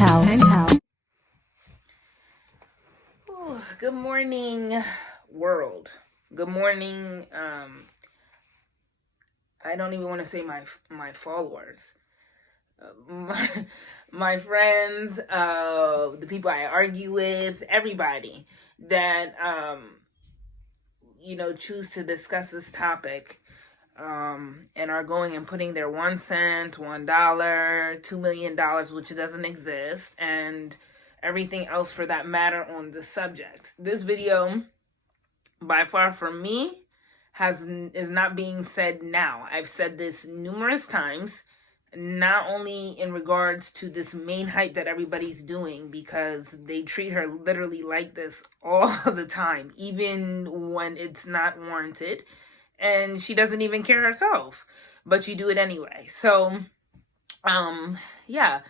Penthouse. Ooh, good morning, world. Good morning. I don't even want to say my followers, my friends, the people I argue with, everybody that choose to discuss this topic. And are going and putting their 1 cent, $1, $2 million, which doesn't exist, and everything else for that matter on the subject. This video, by far from me, is not being said now. I've said this numerous times, not only in regards to this main hype that everybody's doing, because they treat her literally like this all the time, even when it's not warranted. And she doesn't even care herself, but you do it anyway. So, yeah,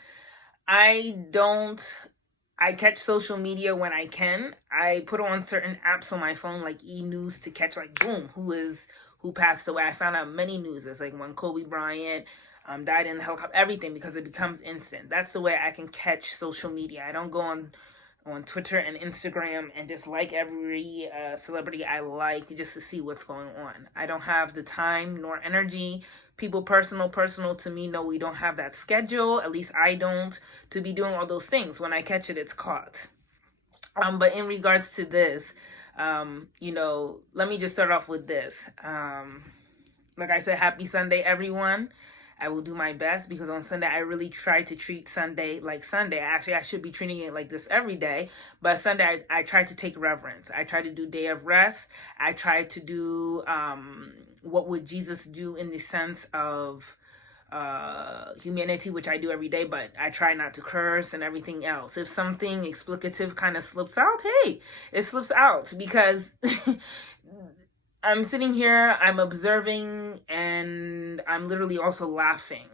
I catch social media when I can. I put on certain apps on my phone, like e-news, to catch, like, boom, who passed away. I found out many news. It's like when Kobe Bryant died in the helicopter, everything, because it becomes instant. That's the way I can catch social media. I don't go on Twitter and Instagram and just like every celebrity I like just to see what's going on. I don't have the time nor energy. People personal to me know we don't have that schedule. At least I don't, to be doing all those things. When I catch it, it's caught. But in regards to this, let me just start off with this. Like I said, happy Sunday, everyone. I will do my best, because on Sunday, I really try to treat Sunday like Sunday. Actually, I should be treating it like this every day. But Sunday, I try to take reverence. I try to do day of rest. I try to do what would Jesus do in the sense of humanity, which I do every day. But I try not to curse and everything else. If something explicative kind of slips out, hey, it slips out, because I'm sitting here, I'm observing, and I'm literally also laughing.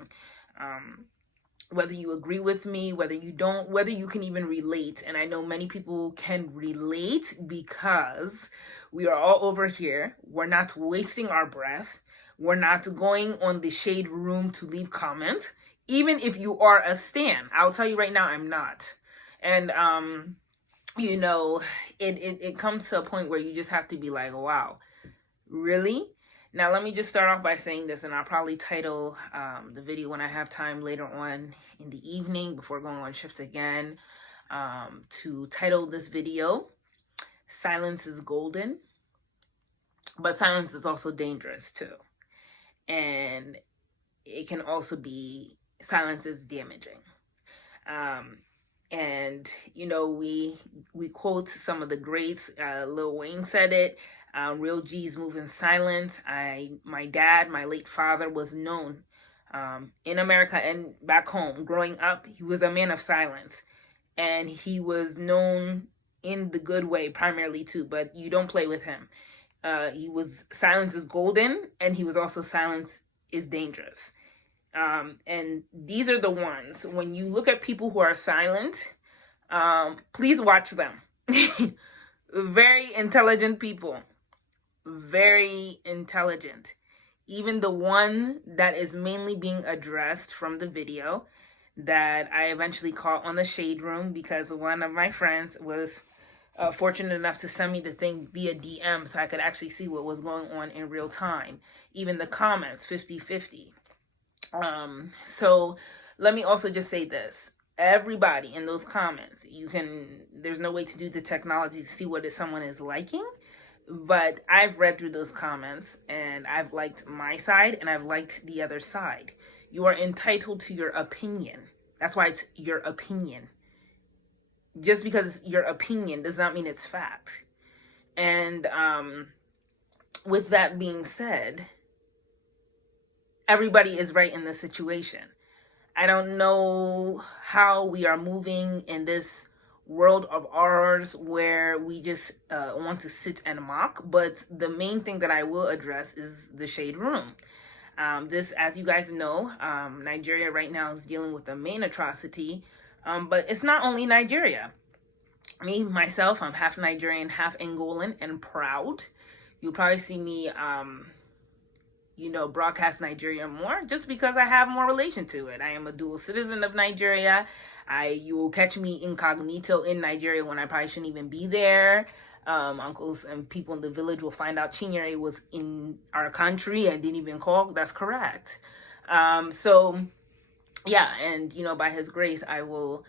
Whether you agree with me, whether you don't, whether you can even relate. And I know many people can relate, because we are all over here. We're not wasting our breath. We're not going on the shade room to leave comments. Even if you are a stan, I'll tell you right now, I'm not. And, it comes to a point where you just have to be like, wow. Really? Now, let me just start off by saying this, and I'll probably title the video when I have time later on in the evening before going on shift again, to title this video, Silence is Golden, but silence is also dangerous too. And it can also be, silence is damaging. And, we quote some of the greats. Lil Wayne said it. Real G's move in silence. My dad, my late father, was known in America and back home. Growing up, he was a man of silence. And he was known in the good way primarily too, but you don't play with him. Silence is golden, and he was also silence is dangerous. And these are the ones, when you look at people who are silent, please watch them. Very intelligent people. Very intelligent. Even the one that is mainly being addressed from the video that I eventually caught on the shade room, because one of my friends was fortunate enough to send me the thing via DM, so I could actually see what was going on in real time. Even the comments, 50-50. So let me also just say this. Everybody in those comments, there's no way to do the technology to see what someone is liking. But I've read through those comments, and I've liked my side, and I've liked the other side. You are entitled to your opinion. That's why it's your opinion. Just because it's your opinion does not mean it's fact. And with that being said, everybody is right in this situation. I don't know how we are moving in this world of ours where we just want to sit and mock, but the main thing that I will address is the shade room. This, as you guys know, Nigeria right now is dealing with the main atrocity, but it's not only Nigeria. Me, myself, I'm half Nigerian, half Angolan, and proud. You'll probably see me broadcast Nigeria more, just because I have more relation to it. I am a dual citizen of Nigeria. You will catch me incognito in Nigeria when I probably shouldn't even be there. Uncles and people in the village will find out Chinyere was in our country and didn't even call. That's correct. So yeah, and by his grace, I will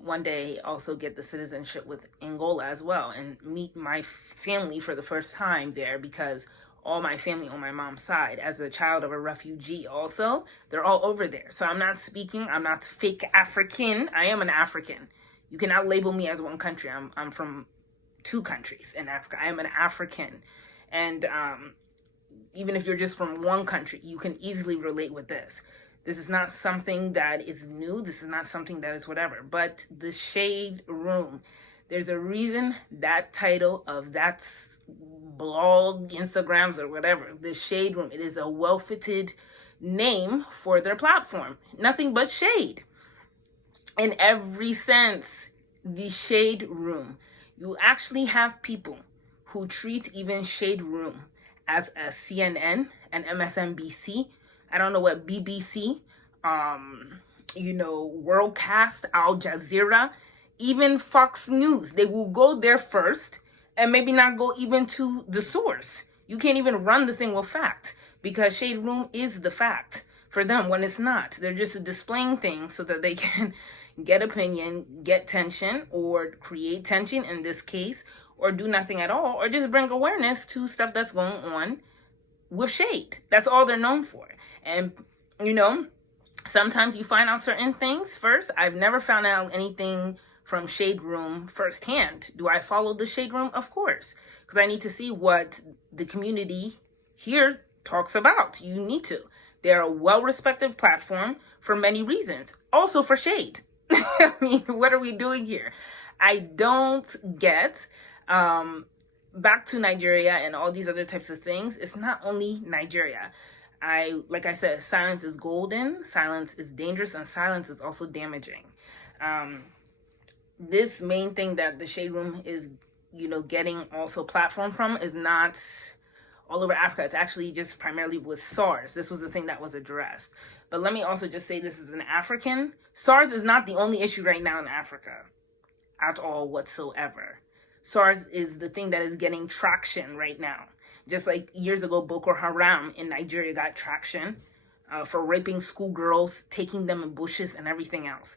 one day also get the citizenship with Angola as well, and meet my family for the first time there, because all my family on my mom's side, as a child of a refugee also, they're all over there. So I'm not fake African. I am an African. You cannot label me as one country. I'm from 2 countries in Africa. I am an African. And even if you're just from one country, you can easily relate with this. This is not something that is new. This is not something that is whatever. But the Shade Room, there's a reason that title of that blog, Instagrams, or whatever, the Shade Room, it is a well-fitted name for their platform. Nothing but shade. In every sense, the Shade Room. You actually have people who treat even Shade Room as a CNN and MSNBC. I don't know what BBC, Worldcast, Al Jazeera, even Fox News. They will go there first and maybe not go even to the source. You can't even run the thing with fact, because Shade Room is the fact for them when it's not. They're just displaying things so that they can get opinion, get tension, or create tension in this case, or do nothing at all, or just bring awareness to stuff that's going on with shade. That's all they're known for. And, sometimes you find out certain things first. I've never found out anything from Shade Room firsthand. Do I follow the Shade Room? Of course, because I need to see what the community here talks about. You need to. They're a well-respected platform for many reasons. Also for shade. I mean, what are we doing here? I don't get... back to Nigeria and all these other types of things. It's not only Nigeria. Like I said, silence is golden, silence is dangerous, and silence is also damaging. This main thing that the Shade Room is, getting also platform from is not all over Africa. It's actually just primarily with SARS. This was the thing that was addressed. But let me also just say this is an African. SARS is not the only issue right now in Africa at all whatsoever. SARS is the thing that is getting traction right now. Just like years ago, Boko Haram in Nigeria got traction for raping schoolgirls, taking them in bushes and everything else.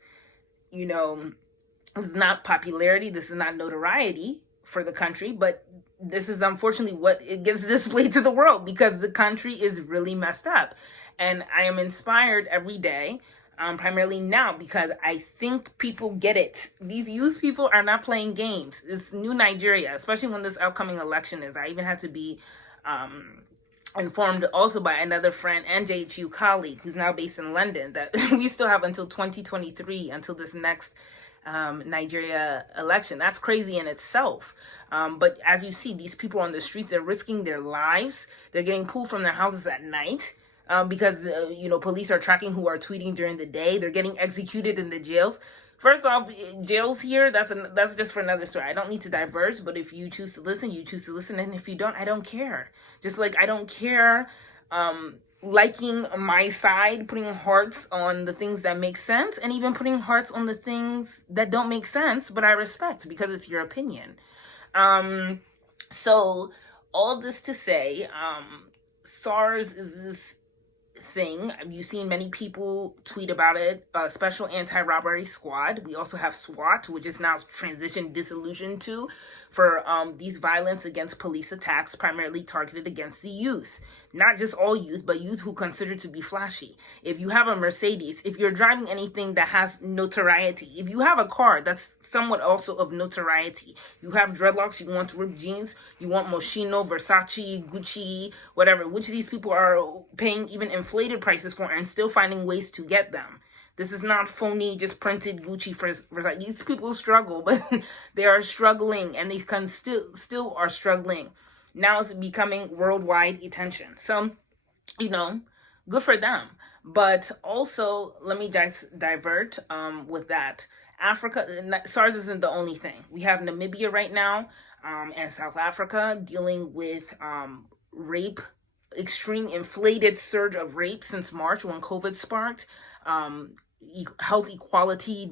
This is not popularity. This is not notoriety for the country, but this is unfortunately what it gets displayed to the world, because the country is really messed up. And I am inspired every day, primarily now, because I think people get it. These youth people are not playing games. It's new Nigeria, especially when this upcoming election is. I even had to be informed also by another friend and JHU colleague who's now based in London that we still have until 2023, until this next Nigeria election. That's crazy in itself. But as you see, these people on the streets, they're risking their lives. They're getting pulled from their houses at night. Because police are tracking who are tweeting during the day. They're getting executed in the jails. First off, jails here, that's just for another story. I don't need to diverge, but if you choose to listen, you choose to listen. And if you don't, I don't care. Just like I don't care liking my side, putting hearts on the things that make sense, and even putting hearts on the things that don't make sense, but I respect because it's your opinion. So all this to say, SARS is this thing. You've seen many people tweet about it. Special Anti-Robbery Squad. We also have SWAT, which is now transitioned, disillusioned to, for these violence against police attacks, primarily targeted against the youth. Not just all youth, but youth who consider to be flashy. If you have a Mercedes, if you're driving anything that has notoriety, if you have a car that's somewhat also of notoriety, you have dreadlocks, you want ripped jeans, you want Moschino, Versace, Gucci, whatever, which these people are paying even inflated prices for and still finding ways to get them. This is not phony, just printed Gucci for Versace. These people struggle, but they are struggling, and they can still are struggling. Now it's becoming worldwide attention. So, good for them. But also, let me divert with that. Africa, SARS isn't the only thing. We have Namibia right now and South Africa dealing with rape extreme inflated surge of rape since March when COVID sparked. Health equality,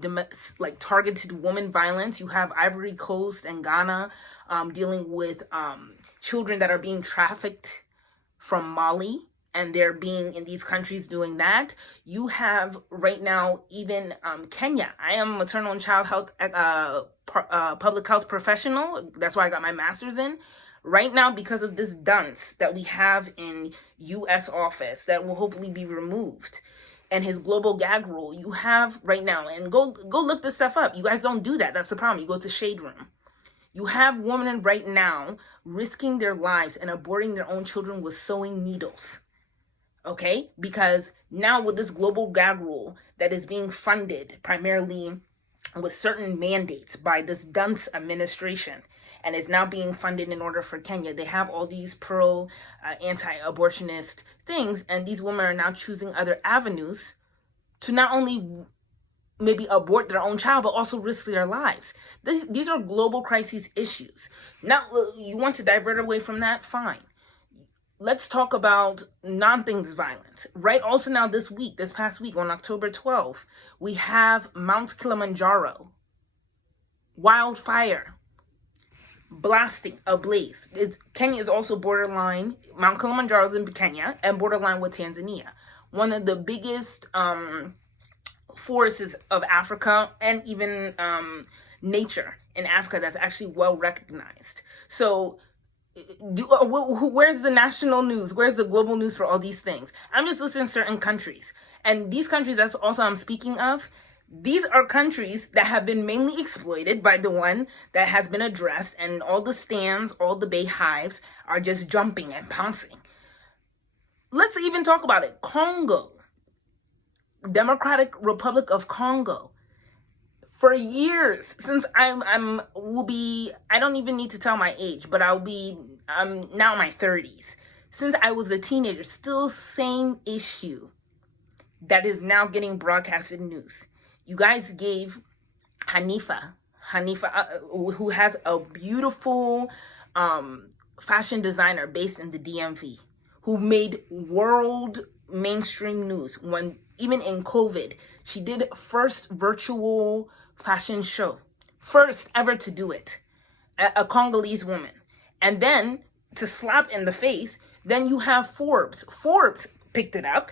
like targeted woman violence. You have Ivory Coast and Ghana dealing with children that are being trafficked from Mali, and they're being in these countries doing that. You have right now even Kenya. I am a maternal and child health public health professional. That's why I got my master's in. Right now, because of this dunce that we have in U.S. office that will hopefully be removed, and his global gag rule, you have right now, and go look this stuff up. You guys don't do that. That's the problem. You go to Shade Room. You have women right now risking their lives and aborting their own children with sewing needles. Okay? Because now with this global gag rule that is being funded primarily with certain mandates by this dunce administration, and is now being funded in order for Kenya. They have all these anti-abortionist things, and these women are now choosing other avenues to not only maybe abort their own child, but also risk their lives. These are global crises issues. Now, you want to divert away from that? Fine. Let's talk about non-things violence, right? Also now this past week on October 12th, we have Mount Kilimanjaro, wildfire, blasting, ablaze. Kenya is also borderline. Mount Kilimanjaro is in Kenya and borderline with Tanzania. One of the biggest forests of Africa, and even nature in Africa that's actually well recognized. So where's the national news? Where's the global news for all these things? I'm just listing certain countries. And these countries that's also I'm speaking of, these are countries that have been mainly exploited by the one that has been addressed, and all the stands, all the beehives are just jumping and pouncing. Let's even talk about it. Congo, Democratic Republic of Congo. For years, since I don't even need to tell my age, but I'm now in my 30s. Since I was a teenager, still same issue that is now getting broadcasted news. You guys gave Hanifa, who has a beautiful fashion designer based in the DMV, who made world mainstream news when even in COVID, she did first virtual fashion show, first ever to do it, a Congolese woman. And then to slap in the face, then you have Forbes. Forbes picked it up.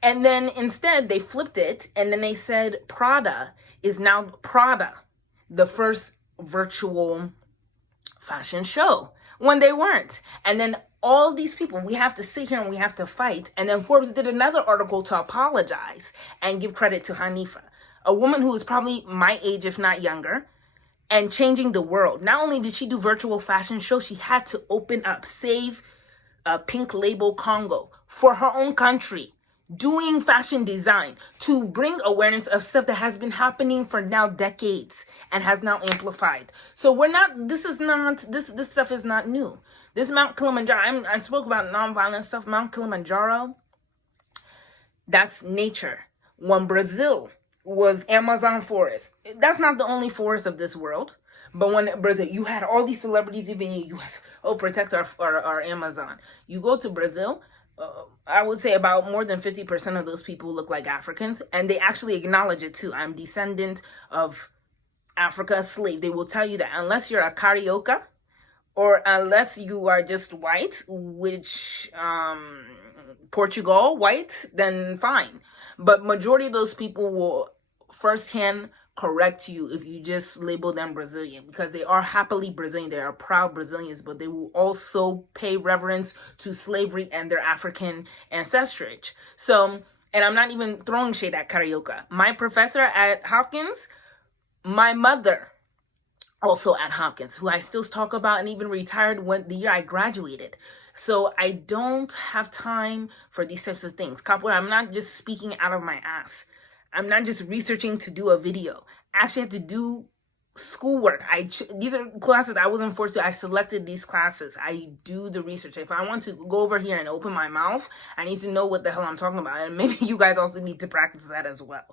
And then instead they flipped it, and then they said Prada is now Prada, the first virtual fashion show, when they weren't. And then all these people, we have to sit here and we have to fight. And then Forbes did another article to apologize and give credit to Hanifa, a woman who is probably my age, if not younger, and changing the world. Not only did she do virtual fashion shows, she had to open up, save Pink Label Congo for her own country, doing fashion design to bring awareness of stuff that has been happening for now decades and has now amplified. So this stuff is not new. This Mount Kilimanjaro, I spoke about nonviolent stuff. Mount Kilimanjaro, that's nature. When Brazil was Amazon forest, that's not the only forest of this world. But when Brazil, you had all these celebrities, even in the US, protect our Amazon. You go to Brazil, I would say about more than 50% of those people look like Africans, and they actually acknowledge it too. I'm descendant of Africa slave. They will tell you that unless you're a Carioca, or unless you are just white, which Portugal white, then fine. But majority of those people will firsthand correct you if you just label them Brazilian, because they are happily Brazilian. They are proud Brazilians, but they will also pay reverence to slavery and their African ancestry. So, and I'm not even throwing shade at Carioca. My professor at Hopkins, my mother also at Hopkins, who I still talk about, and even retired when the year I graduated. So I don't have time for these types of things. Capoeira, I'm not just speaking out of my ass. I'm not just researching to do a video. I actually had to do schoolwork. These are classes I wasn't forced to. I selected these classes. I do the research. If I want to go over here and open my mouth, I need to know what the hell I'm talking about. And maybe you guys also need to practice that as well.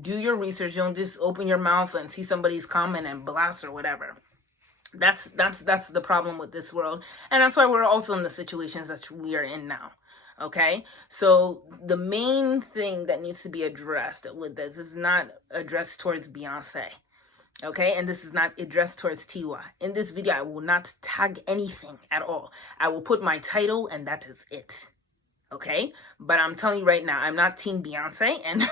Do your research. Don't just open your mouth and see somebody's comment and blast or whatever. That's the problem with this world, and that's why we're also in the situations that we are in now. Okay, so the main thing that needs to be addressed with this is not addressed towards Beyonce. Okay, and this is not addressed towards Tiwa. In this video, I will not tag anything at all. I will put my title and that is it. Okay, but I'm telling you right now, I'm not Team Beyonce, and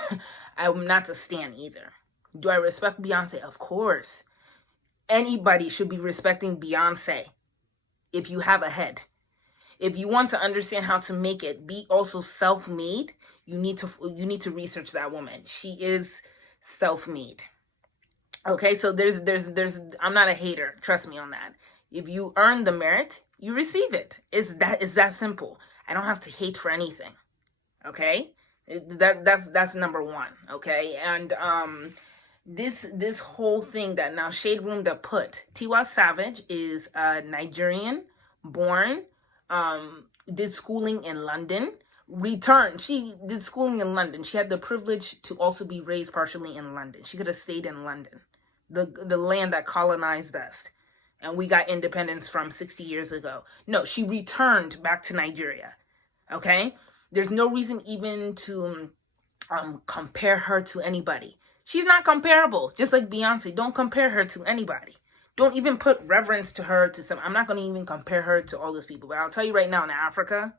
I'm not a stan either. Do I respect Beyonce? Of course. Anybody should be respecting Beyonce if you have a head. If you want to understand how to make it be also self-made, you need to research that woman. She is self-made. Okay, so there's I'm not a hater, trust me on that. If you earn the merit, you receive it. It's that simple. I don't have to hate for anything. Okay? That's number one, okay? And this whole thing that now Shade Room to put, Tiwa Savage is Nigerian born, did schooling in London, returned. She did schooling in London. She had the privilege to also be raised partially in London. She could have stayed in London, the land that colonized us, and we got independence from 60 years ago. No, she returned back to Nigeria. Okay? There's no reason even to compare her to anybody. She's not comparable. Just like Beyonce, don't compare her to anybody. Don't even put reverence to her to some. I'm not going to even compare her to all those people. But I'll tell you right now, in Africa,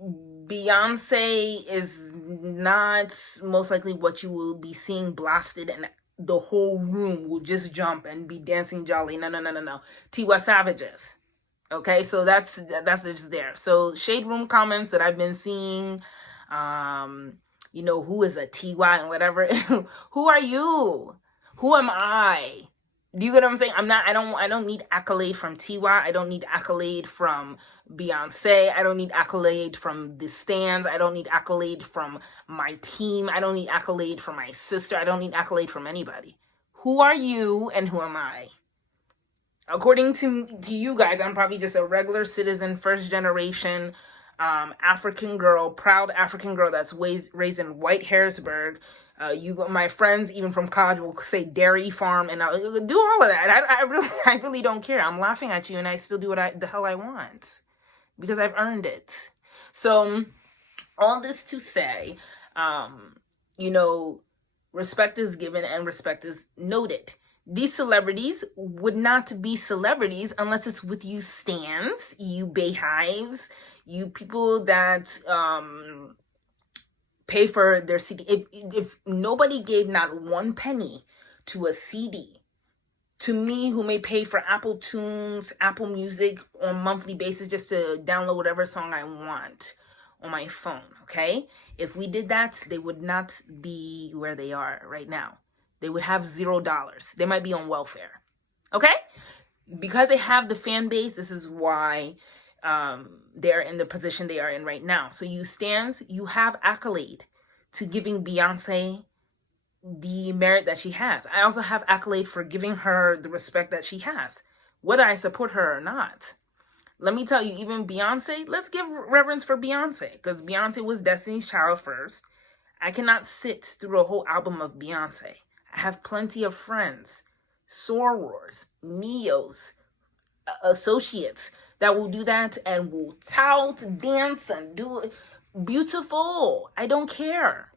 Beyonce is not most likely what you will be seeing blasted, and the whole room will just jump and be dancing jolly. No. Tiwa Savage is. Okay, so that's just there. So Shade Room comments that I've been seeing, who is a Tiwa and whatever. Who are you? Who am I? Do you get what I'm saying? I don't need accolade from Tiwa. I don't need accolade from Beyonce. I don't need accolade from the stands. I don't need accolade from my team. I don't need accolade from my sister. I don't need accolade from anybody. Who are you and who am I? According to you guys, I'm probably just a regular citizen, first generation African girl, proud African girl that's raised in White Harrisburg. My friends, even from college, will say dairy farm, and I'll do all of that. I really don't care. I'm laughing at you, and I still do what the hell I want because I've earned it. So, all this to say, respect is given and respect is noted. These celebrities would not be celebrities unless it's with you stans, you beehives, you people that pay for their CD. If nobody gave not one penny to a CD, to me who may pay for Apple Tunes, Apple Music on a monthly basis just to download whatever song I want on my phone, okay? If we did that, they would not be where they are right now. They would have $0. They might be on welfare. Okay? Because they have the fan base, this is why they're in the position they are in right now. So you stans, you have accolade to giving Beyonce the merit that she has. I also have accolade for giving her the respect that she has, whether I support her or not. Let me tell you, even Beyonce, let's give reverence for Beyonce, because Beyonce was Destiny's Child first. I cannot sit through a whole album of Beyonce. I have plenty of friends, sorors, neos, associates that will do that and will tout, dance, and do it. Beautiful. I don't care.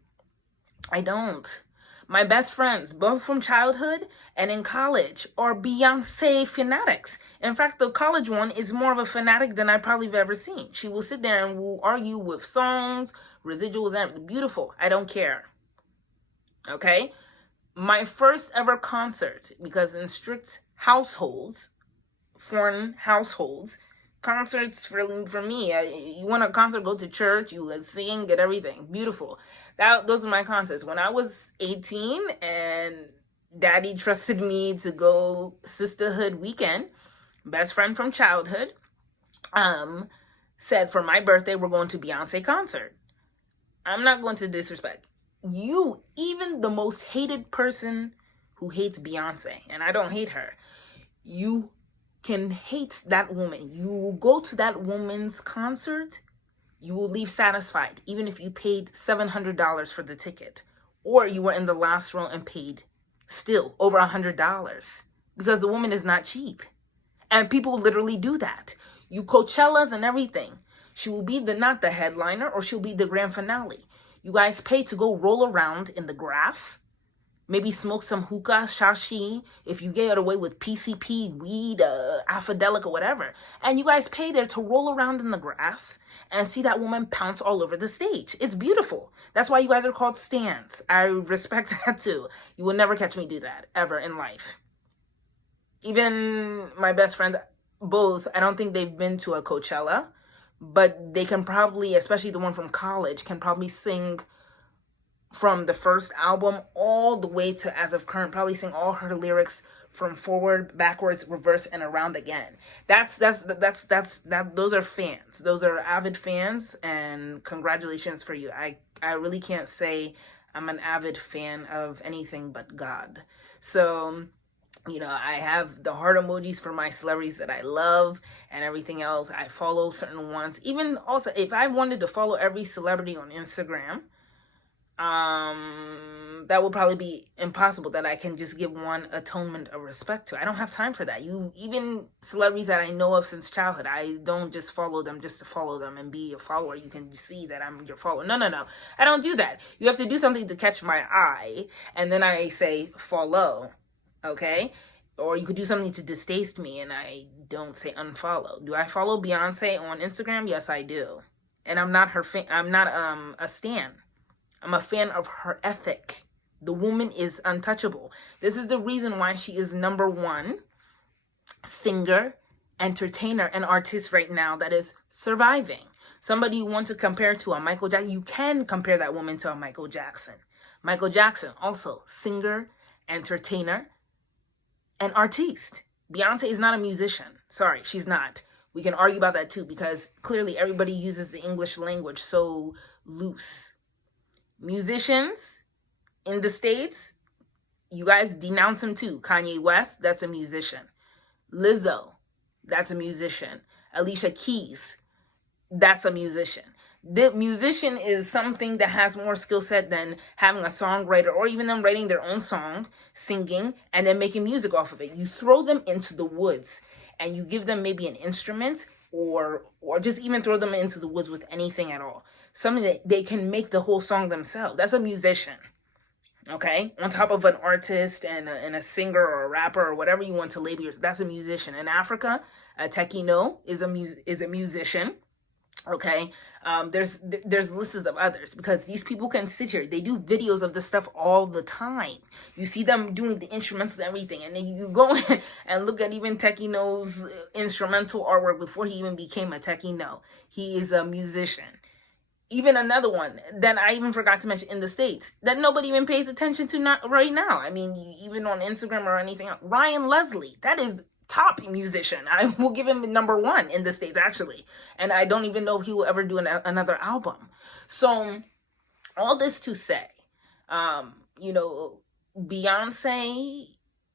I don't. My best friends, both from childhood and in college, are Beyonce fanatics. In fact, the college one is more of a fanatic than I probably have ever seen. She will sit there and will argue with songs, residuals, and beautiful. I don't care. Okay? My first ever concert, because in strict households, foreign households, concerts for me, you want a concert, go to church, you sing, get everything. Beautiful. Those are my concerts. When I was 18 and daddy trusted me to go sisterhood weekend, best friend from childhood, said for my birthday, we're going to Beyonce concert. I'm not going to disrespect. You, even the most hated person who hates Beyonce, and I don't hate her, you can hate that woman. You will go to that woman's concert, you will leave satisfied, even if you paid $700 for the ticket, or you were in the last row and paid Still over $100 because the woman is not cheap. And people literally do that. You Coachellas and everything. She will be not the headliner, or she'll be the grand finale. You guys pay to go roll around in the grass, maybe smoke some hookah, shashi, if you get away with PCP, weed, afidelic, or whatever. And you guys pay there to roll around in the grass and see that woman pounce all over the stage. It's beautiful. That's why you guys are called stans. I respect that too. You will never catch me do that, ever in life. Even my best friends, both, I don't think they've been to a Coachella, but they can probably, especially the one from college, can probably sing from the first album all the way to as of current, probably sing all her lyrics from forward, backwards, reverse, and around again. Those are fans. Those are avid fans, and congratulations for you. I really can't say I'm an avid fan of anything but God. So, I have the heart emojis for my celebrities that I love and everything else. I follow certain ones. Even also, if I wanted to follow every celebrity on Instagram, that will probably be impossible, that I can just give one atonement of respect to. I don't have time for that. Even celebrities that I know of since childhood, I don't just follow them just to follow them and be a follower. You can see that I'm your follower. No. I don't do that. You have to do something to catch my eye, and then I say follow. Okay? Or you could do something to distaste me, and I don't say unfollow. Do I follow Beyonce on Instagram? Yes, I do. And I'm not her fan. I'm not a stan. I'm a fan of her ethic. The woman is untouchable. This is the reason why she is number one singer, entertainer, and artist right now that is surviving. Somebody you want to compare to a Michael Jackson, you can compare that woman to a Michael Jackson. Michael Jackson, also singer, entertainer, and artiste. Beyonce is not a musician. Sorry, she's not. We can argue about that too, because clearly everybody uses the English language so loose. Musicians in the States, you guys denounce him too. Kanye West, that's a musician. Lizzo, that's a musician. Alicia Keys, that's a musician. The musician is something that has more skill set than having a songwriter, or even them writing their own song, singing, and then making music off of it. You throw them into the woods and you give them maybe an instrument, or just even throw them into the woods with anything at all. Something that they can make the whole song themselves. That's a musician. Okay? On top of an artist and a singer or a rapper or whatever you want to label yourself, that's a musician. In Africa, a tekino is a musician. Okay, there's lists of others, because these people can sit here. They do videos of this stuff all the time. You see them doing the instrumentals and everything, and then you go in and look at even Tekino's instrumental artwork before he even became a Tekino. He is a musician. Even another one that I even forgot to mention in the States that nobody even pays attention to right now. I mean, even on Instagram or anything else. Ryan Leslie, that is top musician. I will give him number one in the States, actually. And I don't even know if he will ever do another album. So all this to say, Beyonce,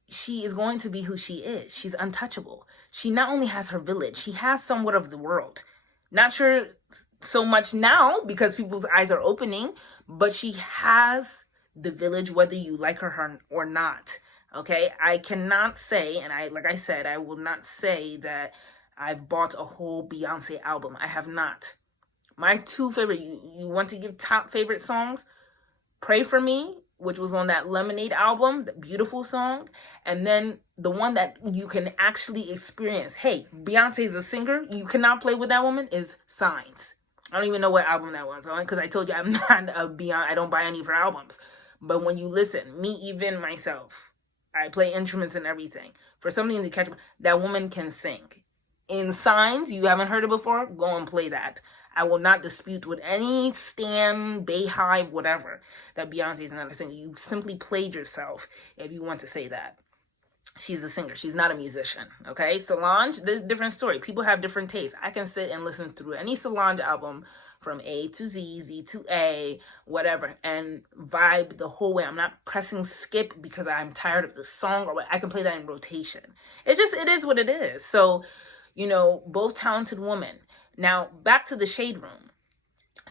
she is going to be who she is. She's untouchable. She not only has her village, she has somewhat of the world. Not sure so much now because people's eyes are opening, but she has the village, whether you like her or not. Okay, I cannot say, and like I said, I will not say that I've bought a whole Beyonce album. I have not. My two favorite, you want to give top favorite songs? Pray For Me, which was on that Lemonade album, the beautiful song. And then the one that you can actually experience. Hey, Beyonce is a singer. You cannot play with that woman, is Signs. I don't even know what album that was, because I told you I'm not a Beyonce. I don't buy any of her albums. But when you listen, me, even myself, I play instruments and everything. For something to catch, that woman can sing. In Signs, you haven't heard it before? Go and play that. I will not dispute with any stan, Bayhive, whatever, that Beyonce is not a singer. You simply played yourself if you want to say that. She's a singer. She's not a musician. Okay? Solange, different story. People have different tastes. I can sit and listen through any Solange album from A to Z, Z to A, whatever, and vibe the whole way. I'm not pressing skip because I'm tired of the song, or I can play that in rotation. It is what it is. So, both talented women. Now, back to the Shade Room.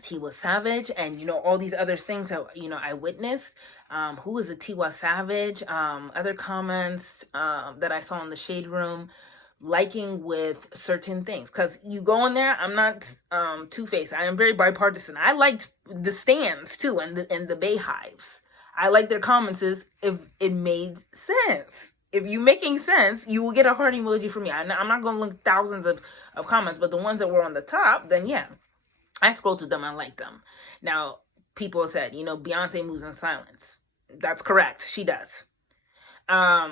Tiwa Savage, and all these other things that I witnessed. Who is a Tiwa Savage? Other comments that I saw in the shade room, liking with certain things, because you go in there. I'm not two-faced. I am very bipartisan. I liked the stands too, and the Bayhives. I like their comments if it made sense. If you making sense, you will get a heart emoji from me. I'm not going to look thousands of comments, but the ones that were on the top, then yeah, I scrolled through them. I like them. Now, people said, Beyonce moves in silence. That's correct. She does.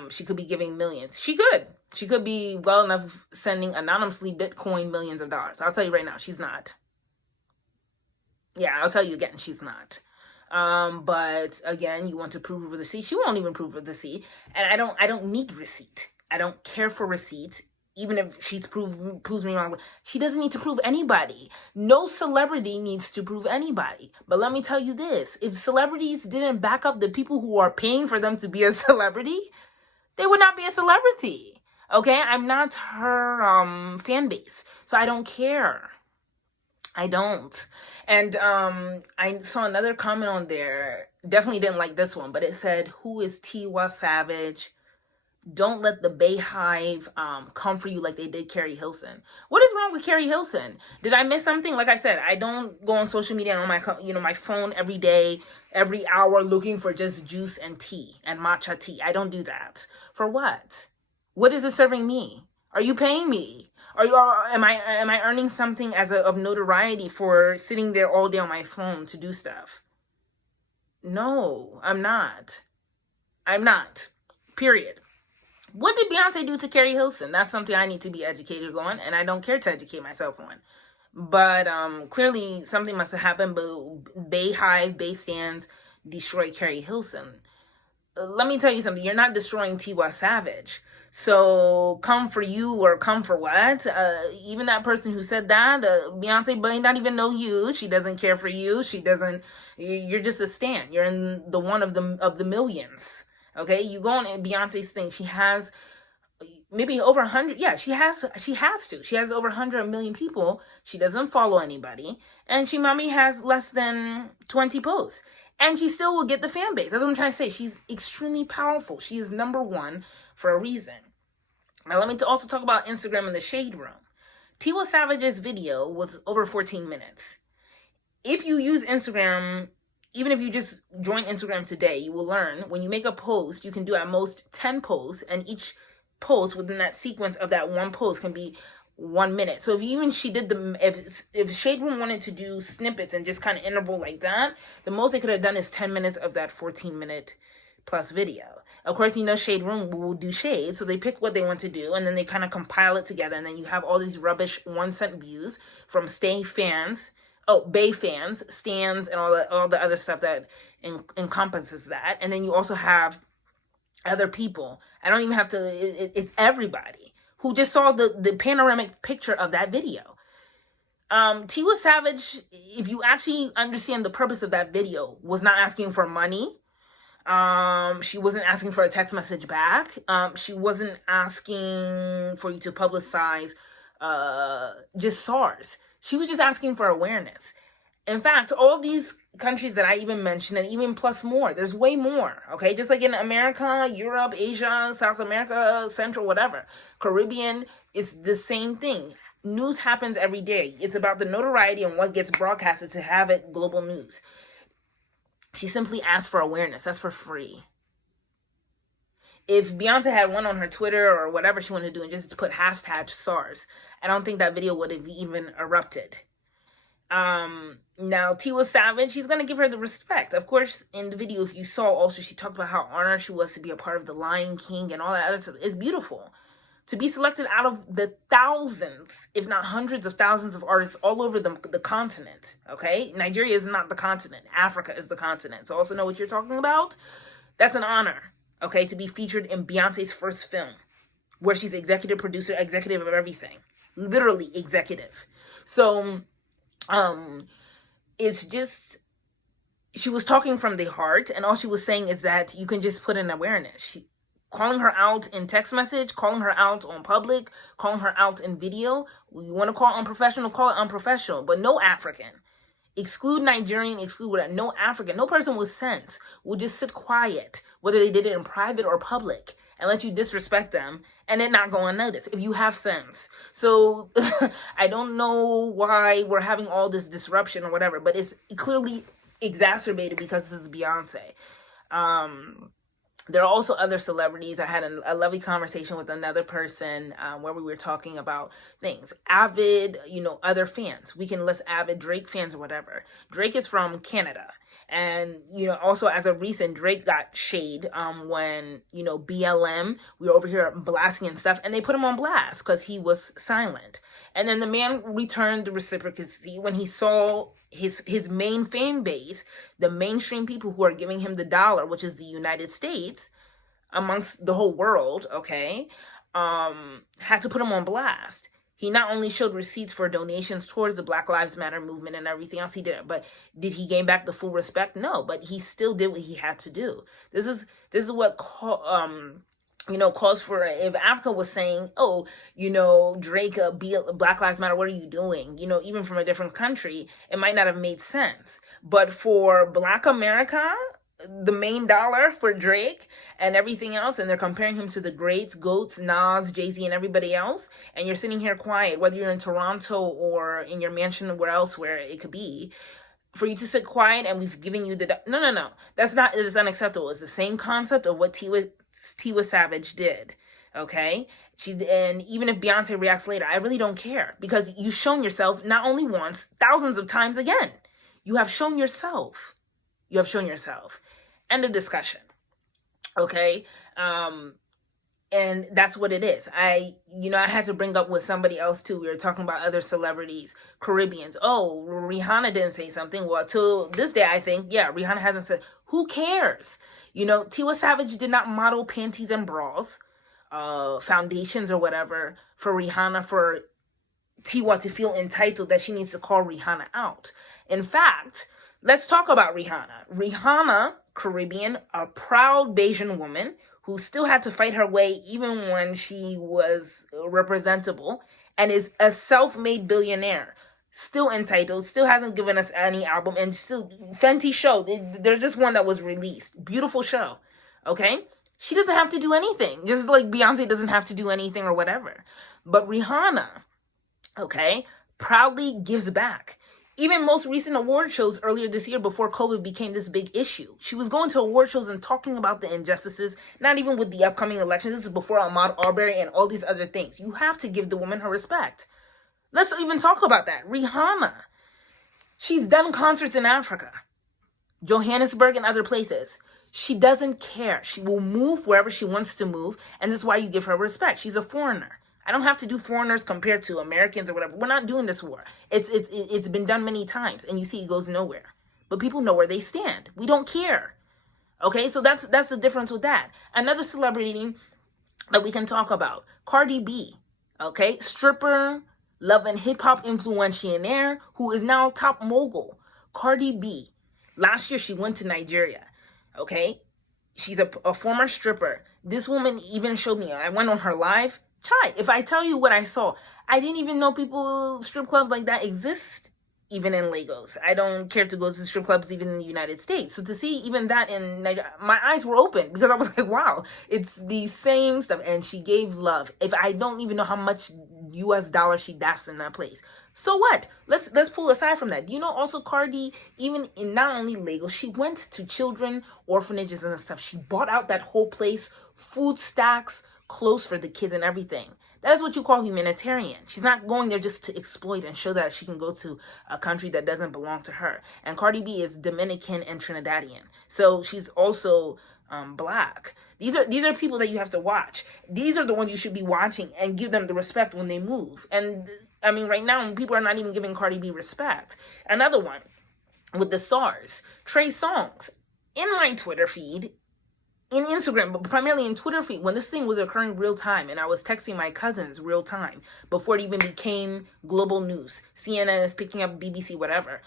She could be giving millions. She could be well enough sending anonymously Bitcoin millions of dollars. I'll tell you right now, she's not. Yeah, I'll tell you again, she's not. But again, you want to prove a receipt. She won't even prove a receipt. And I don't need receipt. I don't care for receipts. Even if she's proves me wrong, she doesn't need to prove anybody. No celebrity needs to prove anybody. But let me tell you this: if celebrities didn't back up the people who are paying for them to be a celebrity, they would not be a celebrity. Okay, I'm not her fan base, so I don't care. I don't. And I saw another comment on there. Definitely didn't like this one, but it said, "Who is Tiwa Savage? Don't let the Bayhive come for you like they did Carrie Hilson." What is wrong with Carrie Hilson? Did I miss something? Like I said, I don't go on social media and on my phone every day, every hour looking for just juice and tea and matcha tea. I don't do that. For what? What is it serving me? Are you paying me? Am I earning something of notoriety for sitting there all day on my phone to do stuff? No, I'm not. I'm not. Period. What did Beyonce do to Carrie Hilson? That's something I need to be educated on, and I don't care to educate myself on. But clearly something must have happened. But Bay stands destroy Carrie Hilson. Let me tell you something. You're not destroying Tiwa Savage. So come for you or come for what? Even that person who said that, Beyonce may not even know you. She doesn't care for you. She doesn't. You're just a stan. You're in the one of the millions. Okay, you go on Beyonce's thing. She has maybe over 100. Yeah, she has to. She has over 100 million people. She doesn't follow anybody, and she maybe has less than 20 posts, and she still will get the fan base. That's what I'm trying to say. She's extremely powerful. She is number one for a reason. Now, let me also talk about Instagram in the shade room. Tiwa Savage's video was over 14 minutes. If you use Instagram, even if you just join Instagram today, you will learn when you make a post, you can do at most 10 posts, and each post within that sequence of that one post can be 1 minute. So if Shade Room wanted to do snippets and just kind of interval like that, the most they could have done is 10 minutes of that 14-minute plus video. Of course, Shade Room will do shade, so they pick what they want to do, and then they kind of compile it together, and then you have all these rubbish 1-cent views from Bay fans, stands, and all the other stuff that encompasses that. And then you also have other people. I don't even have to. It's everybody who just saw the panoramic picture of that video. Tiwa Savage, if you actually understand the purpose of that video, was not asking for money. She wasn't asking for a text message back. She wasn't asking for you to publicize just SARS. She was just asking for awareness. In fact, all these countries that I even mentioned, and even plus more, there's way more, okay? Just like in America, Europe, Asia, South America, Central, whatever, Caribbean, it's the same thing. News happens every day. It's about the notoriety and what gets broadcasted to have it global news. She simply asked for awareness. That's for free. If Beyonce had one on her Twitter or whatever she wanted to do and just put hashtag SARS, I don't think that video would have even erupted. Now Tiwa Savage, she's gonna give her the respect. Of course, in the video, if you saw also, she talked about how honored she was to be a part of the Lion King and all that other stuff. It's beautiful. To be selected out of the thousands, if not hundreds of thousands of artists all over the continent, okay? Nigeria is not the continent. Africa is the continent. So also know what you're talking about. That's an honor, okay, to be featured in Beyonce's first film, where she's executive producer, executive of everything. Literally executive. So, it's just, she was talking from the heart, and all she was saying is that you can just put in awareness. Calling her out in text message, calling her out on public, calling her out in video. You want to call it unprofessional, call it unprofessional, but no African Exclude Nigerian, exclude whatever, no African, no person with sense will just sit quiet, whether they did it in private or public, and let you disrespect them and it not go unnoticed if you have sense. So I don't know why we're having all this disruption or whatever, but it's clearly exacerbated because this is Beyonce. There are also other celebrities. I had a lovely conversation with another person where we were talking about things. Avid, other fans. We can list avid Drake fans or whatever. Drake is from Canada. And, also as of recent, Drake got shade when, BLM, we were over here blasting and stuff, and they put him on blast because he was silent. And then the man returned the reciprocity when he saw his main fan base, the mainstream people who are giving him the dollar, which is the United States, amongst the whole world, okay, had to put him on blast. He not only showed receipts for donations towards the Black Lives Matter movement and everything else he did, but did he gain back the full respect? No, but he still did what he had to do. This is what calls for, if Africa was saying, Drake, Black Lives Matter, what are you doing? Even from a different country, it might not have made sense. But for Black America, the main dollar for Drake and everything else, and they're comparing him to the greats, GOATs, Nas, Jay-Z, and everybody else, and you're sitting here quiet, whether you're in Toronto or in your mansion or where it could be, for you to sit quiet and we've given you the... No. It's unacceptable. It's the same concept of what Tiwa Savage did, okay? And even if Beyonce reacts later, I really don't care, because you've shown yourself not only once, thousands of times again. You have shown yourself. End of discussion. Okay? And that's what it is. I had to bring up with somebody else too. We were talking about other celebrities, Caribbeans. Oh, Rihanna didn't say something. Well, till this day, I think, Rihanna hasn't said. Who cares? Tiwa Savage did not model panties and bras, foundations or whatever for Rihanna, for Tiwa to feel entitled that she needs to call Rihanna out. In fact, let's talk about Rihanna. Rihanna, Caribbean, a proud Bayesian woman who still had to fight her way even when she was representable, and is a self-made billionaire. Still entitled, still hasn't given us any album, and still, Fenty show, there's just one that was released. Beautiful show, okay? She doesn't have to do anything, just like Beyonce doesn't have to do anything or whatever. But Rihanna, okay, proudly gives back. Even most recent award shows earlier this year, before COVID became this big issue, she was going to award shows and talking about the injustices, not even with the upcoming elections. This is before Ahmaud Arbery and all these other things. You have to give the woman her respect. Let's even talk about that. Rihanna, she's done concerts in Africa, Johannesburg, and other places. She doesn't care. She will move wherever she wants to move, and this is why you give her respect. She's a foreigner. I don't have to do foreigners compared to Americans or whatever. We're not doing this war. It's been done many times, and you see it goes nowhere. But people know where they stand. We don't care. Okay, so that's the difference with that. Another celebrity that we can talk about, Cardi B. Okay, stripper, love and hip hop influencer, who is now top mogul. Cardi B. Last year she went to Nigeria. Okay, she's a former stripper. This woman even showed me. I went on her live. Chai, if I tell you what I saw, I didn't even know strip clubs like that exist even in Lagos. I don't care to go to strip clubs even in the United States. So to see even that in Nigeria, my eyes were open, because I was like, wow, it's the same stuff. And she gave love. If I don't even know how much US dollars she dashed in that place. So what? Let's pull aside from that. Do you know also Cardi, even in not only Lagos, she went to children, orphanages and stuff. She bought out that whole place, food stacks, clothes for the kids and everything. That is what you call humanitarian. She's not going there just to exploit and show that she can go to a country that doesn't belong to her. And Cardi B is Dominican and Trinidadian, so she's also Black. These are people that you have to watch. These are the ones you should be watching and give them the respect when they move. And I mean, right now people are not even giving Cardi B respect. Another one with the SARS, Trey Songz. In my Twitter feed, in Instagram, but primarily in Twitter feed, when this thing was occurring real time, and I was texting my cousins real time before it even became global news, CNN is picking up, BBC, whatever,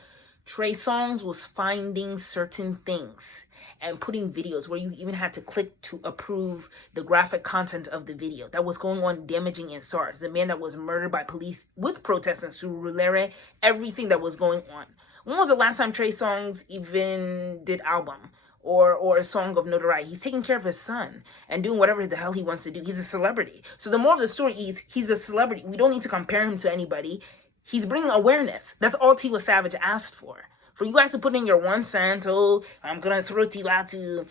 Trey Songz was finding certain things and putting videos where you even had to click to approve the graphic content of the video that was going on, damaging in SARS, the man that was murdered by police with protests in Surulere, everything that was going on. When was the last time Trey Songz even did album or a song of notoriety? He's taking care of his son and doing whatever the hell he wants to do. He's a celebrity. So the moral of the story is he's a celebrity. We don't need to compare him to anybody. He's bringing awareness. That's all Tiwa Savage asked for. For you guys to put in your 1 cent, oh, I'm gonna throw Tiwa to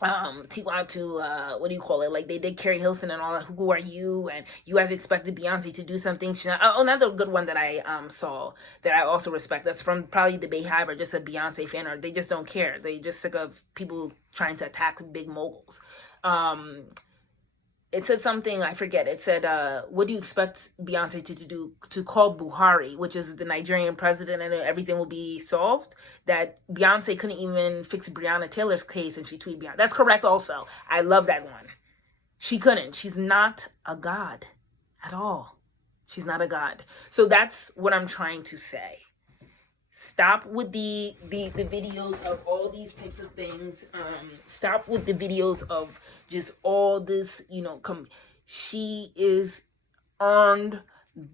what do you call it? Like they did Carrie Hilson and all that. Who are you? And you guys expected Beyonce to do something. Another good one that I saw that I also respect. That's from probably the Bay Hive or just a Beyonce fan, or they just don't care. They just sick of people trying to attack big moguls. It said something, I forget. It said, what do you expect Beyonce to do? To call Buhari, which is the Nigerian president, and everything will be solved? That Beyonce couldn't even fix Breonna Taylor's case, and she tweeted Beyonce. That's correct also. I love that one. She couldn't. She's not a god at all. She's not a god. So that's what I'm trying to say. Stop with the videos of all these types of things. Stop with the videos of just all this, she is earned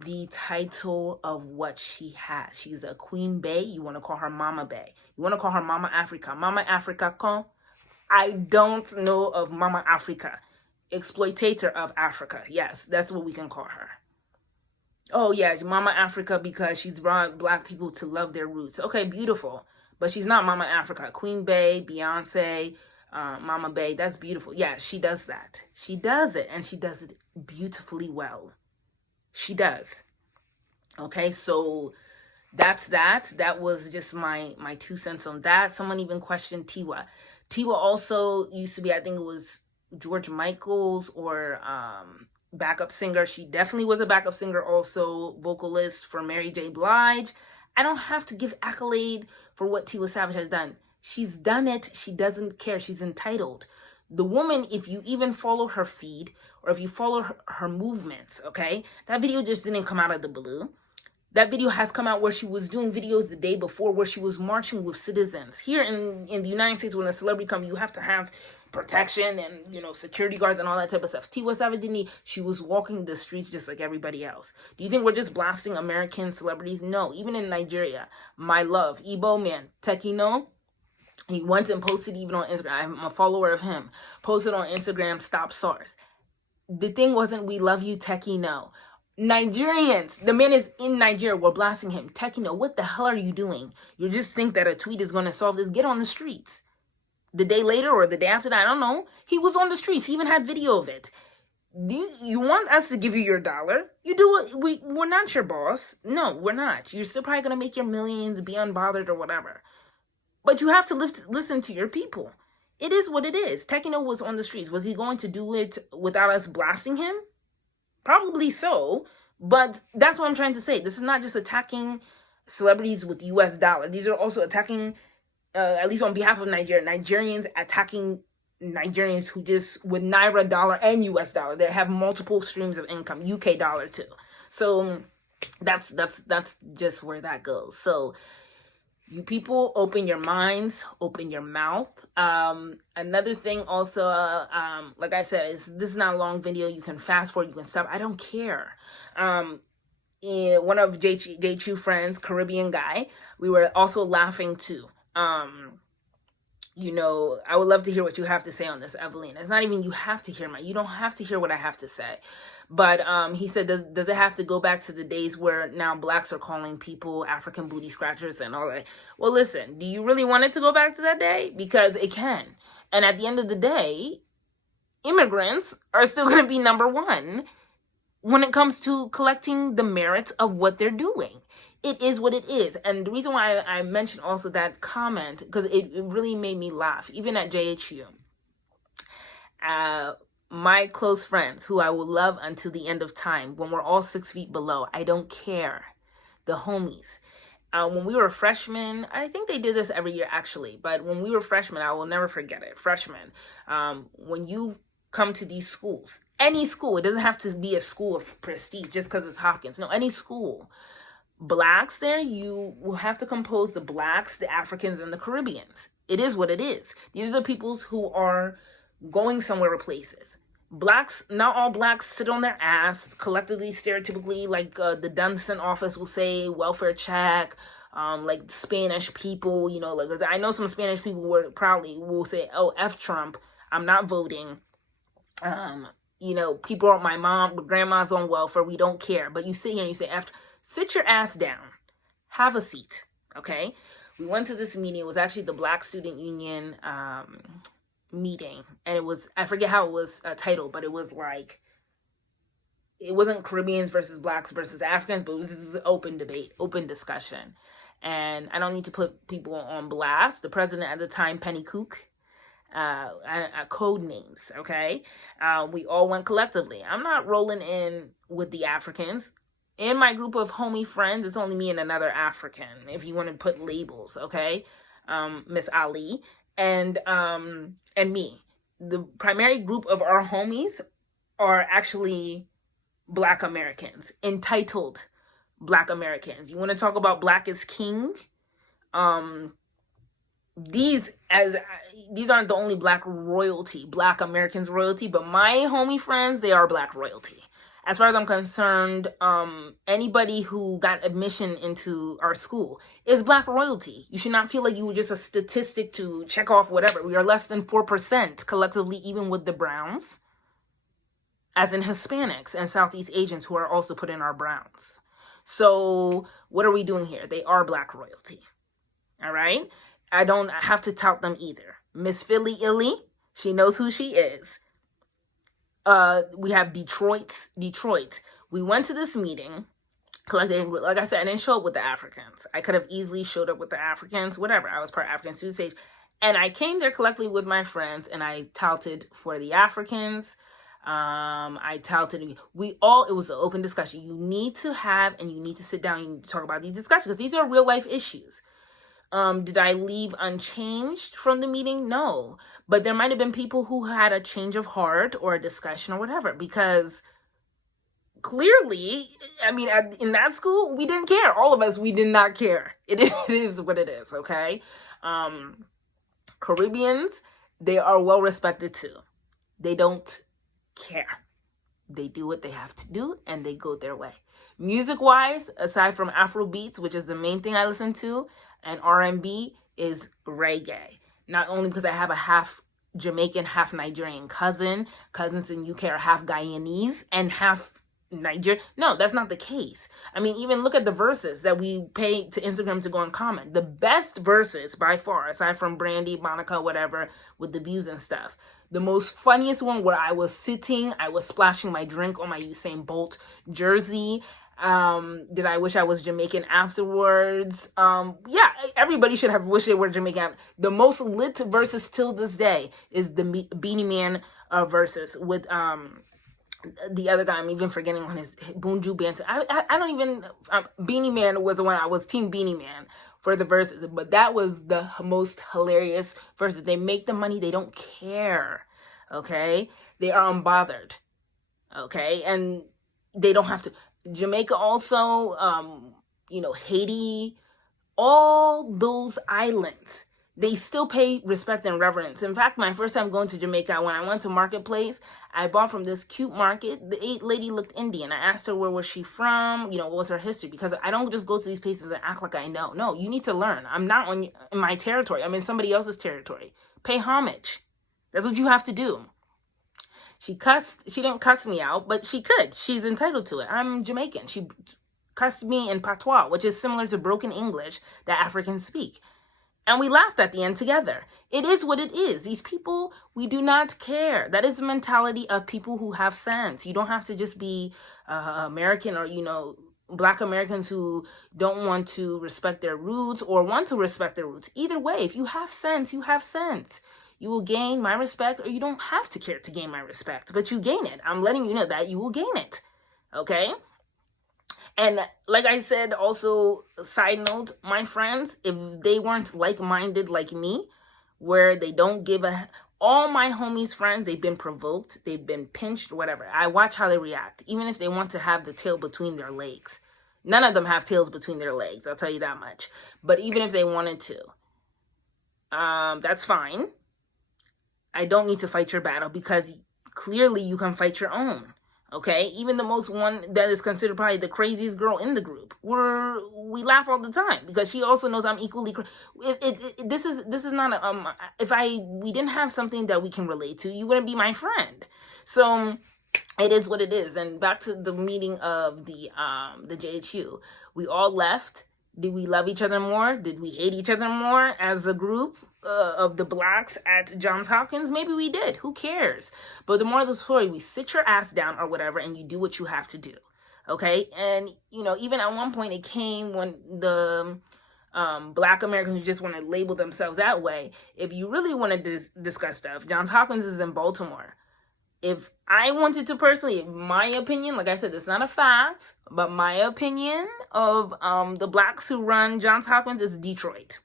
the title of what she has. She's a Queen Bey. You want to call her Mama Bey. You want to call her Mama Africa. Mama Africa con? I don't know of Mama Africa. Exploitator of Africa. Yes, that's what we can call her. Oh, yeah, Mama Africa because she's brought black people to love their roots. Okay, beautiful. But she's not Mama Africa. Queen Bey, Beyonce, Mama Bey, that's beautiful. Yeah, she does that. She does it, and she does it beautifully well. She does. Okay, so that's that. That was just my 2 cents on that. Someone even questioned Tiwa. Tiwa also used to be, I think it was George Michael's or backup singer. She definitely was a backup singer, also vocalist for Mary J. Blige. I don't have to give accolade for what Tiwa Savage has done. She's done it. She doesn't care. She's entitled. The woman, if you even follow her feed or if you follow her movements, okay, that video just didn't come out of the blue. That video has come out where she was doing videos the day before where she was marching with citizens. Here in the United States, when a celebrity comes, you have to have protection and, security guards and all that type of stuff. Tiwa Savage didn't. She was walking the streets just like everybody else. Do you think we're just blasting American celebrities? No. Even in Nigeria, my love, Igbo man, Tekino, he went and posted even on Instagram. I'm a follower of him. Posted on Instagram, stop SARS. The thing wasn't, we love you, Tekino. Nigerians, the man is in Nigeria, we're blasting him. Tekino, what the hell are you doing? You just think that a tweet is going to solve this? Get on the streets. The day later or the day after that, I don't know. He was on the streets. He even had video of it. Do you want us to give you your dollar? You do it. We're not your boss. No, we're not. You're still probably going to make your millions, be unbothered or whatever. But you have to listen to your people. It is what it is. Tekino was on the streets. Was he going to do it without us blasting him? Probably so. But that's what I'm trying to say. This is not just attacking celebrities with US dollar. These are also attacking, at least on behalf of Nigeria, Nigerians attacking Nigerians who just, with Naira dollar and US dollar, they have multiple streams of income, UK dollar too. So that's just where that goes. So you people, open your minds, open your mouth. Another thing also, like I said, this is not a long video. You can fast forward, you can stop. I don't care. One of J Chew friends, Caribbean guy, we were also laughing too. I would love to hear what you have to say on this, Evelyn. It's not even you have to hear you don't have to hear what I have to say. But he said, does it have to go back to the days where now blacks are calling people African booty scratchers and all that? Well, listen, do you really want it to go back to that day? Because it can. And at the end of the day, immigrants are still going to be number one when it comes to collecting the merits of what they're doing. It is what it is. And the reason why I mentioned also that comment, because it really made me laugh, even at JHU. My close friends, who I will love until the end of time, when we're all 6 feet below, I don't care. The homies. When we were freshmen, I think they did this every year actually, but when we were freshmen, I will never forget it. Freshmen, when you come to these schools, any school, it doesn't have to be a school of prestige just because it's Hopkins. No, any school. Blacks there, you will have to compose the blacks, the Africans, and the Caribbeans. It is what it is. These are the peoples who are going somewhere or places. Blacks, not all blacks sit on their ass, collectively, stereotypically, like the Dunstan office will say, welfare check, like Spanish people, you know, like, 'cause I know some Spanish people will say, oh, F Trump, I'm not voting. You know, people, my grandma's on welfare, we don't care. But you sit here and you say, sit your ass down, have a seat, okay? We went to this meeting. It was actually the Black Student Union meeting, and it was, I forget how it was titled, but it was like, it wasn't Caribbeans versus Blacks versus Africans, but it was this open debate, open discussion. And I don't need to put people on blast. The president at the time, Penny Cook, code names, okay? We all went collectively. I'm not rolling in with the Africans. In my group of homie friends, it's only me and another African, if you want to put labels, okay? Miss Ali and me. The primary group of our homies are actually Black Americans, entitled Black Americans. You want to talk about Black is king? These aren't the only Black royalty, Black Americans royalty, but my homie friends, they are Black royalty. As far as I'm concerned, anybody who got admission into our school is Black royalty. You should not feel like you were just a statistic to check off whatever. We are less than 4% collectively, even with the Browns, as in Hispanics and Southeast Asians who are also put in our Browns. So what are we doing here? They are Black royalty. All right? I don't have to tout them either. Miss Philly Illy, she knows who she is. We have Detroit. We went to this meeting. Like I said, I didn't show up with the Africans. I could have easily showed up with the Africans, whatever. I was part of African Student Stage. And I came there collectively with my friends, and I touted for the Africans. I touted, it was an open discussion. You need to have, and you need to sit down, you need to talk about these discussions, because these are real life issues. Did I leave unchanged from the meeting? No. But there might have been people who had a change of heart or a discussion or whatever, because clearly, I mean, in that school, we didn't care. All of us, we did not care. It is what it is, okay? Caribbeans, they are well respected too. They don't care. They do what they have to do, and they go their way. Music-wise, aside from Afro beats, which is the main thing I listen to, and R&B, is reggae. Not only because I have a half Jamaican, half Nigerian cousins in UK are half Guyanese and half Niger. No, that's not the case. I mean, even look at the verses that we pay to Instagram to go and comment. The best verses by far, aside from Brandy, Monica, whatever, with the views and stuff. The most funniest one where I was splashing my drink on my Usain Bolt jersey. Did I wish I was Jamaican afterwards? Yeah, everybody should have wished they were Jamaican. The most lit verses till this day is the Beanie Man verses with the other guy. I'm even forgetting on his Bunju Banter. I don't even Beanie Man was the one. I was Team Beanie Man for the verses, but that was the most hilarious verses. They make the money, they don't care. Okay, they are unbothered. Okay, and they don't have to. Jamaica also, Haiti, all those islands, they still pay respect and reverence. In fact, my first time going to Jamaica, when I went to Marketplace, I bought from this cute market. The lady looked Indian. I asked her where was she from, what was her history, because I don't just go to these places and act like I know. No, you need to learn. I'm not in my territory. I'm in somebody else's territory. Pay homage. That's what you have to do. She didn't cuss me out, but she could. She's entitled to it. I'm Jamaican. She cussed me in patois, which is similar to broken English that Africans speak. And we laughed at the end together. It is what it is. These people, we do not care. That is the mentality of people who have sense. You don't have to just be American or, Black Americans who don't want to respect their roots or want to respect their roots. Either way, if you have sense, you have sense. You will gain my respect, or you don't have to care to gain my respect, but you gain it. I'm letting you know that you will gain it. Okay? And like I said, also, side note, my friends, if they weren't like-minded like me, where they don't give all my homies' friends, they've been provoked, they've been pinched, whatever. I watch how they react, even if they want to have the tail between their legs. None of them have tails between their legs, I'll tell you that much. But even if they wanted to, that's fine. I don't need to fight your battle because clearly you can fight your own. Okay, even the most one that is considered probably the craziest girl in the group, we laugh all the time because she also knows I'm equally. This is not a If we didn't have something that we can relate to, you wouldn't be my friend. So it is what it is. And back to the meeting of the JHU, we all left. Did we love each other more? Did we hate each other more as a group of the blacks at Johns Hopkins? Maybe we did. Who cares? But the moral of the story, we sit your ass down or whatever, and you do what you have to do. Okay? And, even at one point it came when the Black Americans who just want to label themselves that way. If you really want to discuss stuff, Johns Hopkins is in Baltimore. If I wanted to personally, my opinion, like I said, it's not a fact, but my opinion of the blacks who run Johns Hopkins is Detroit.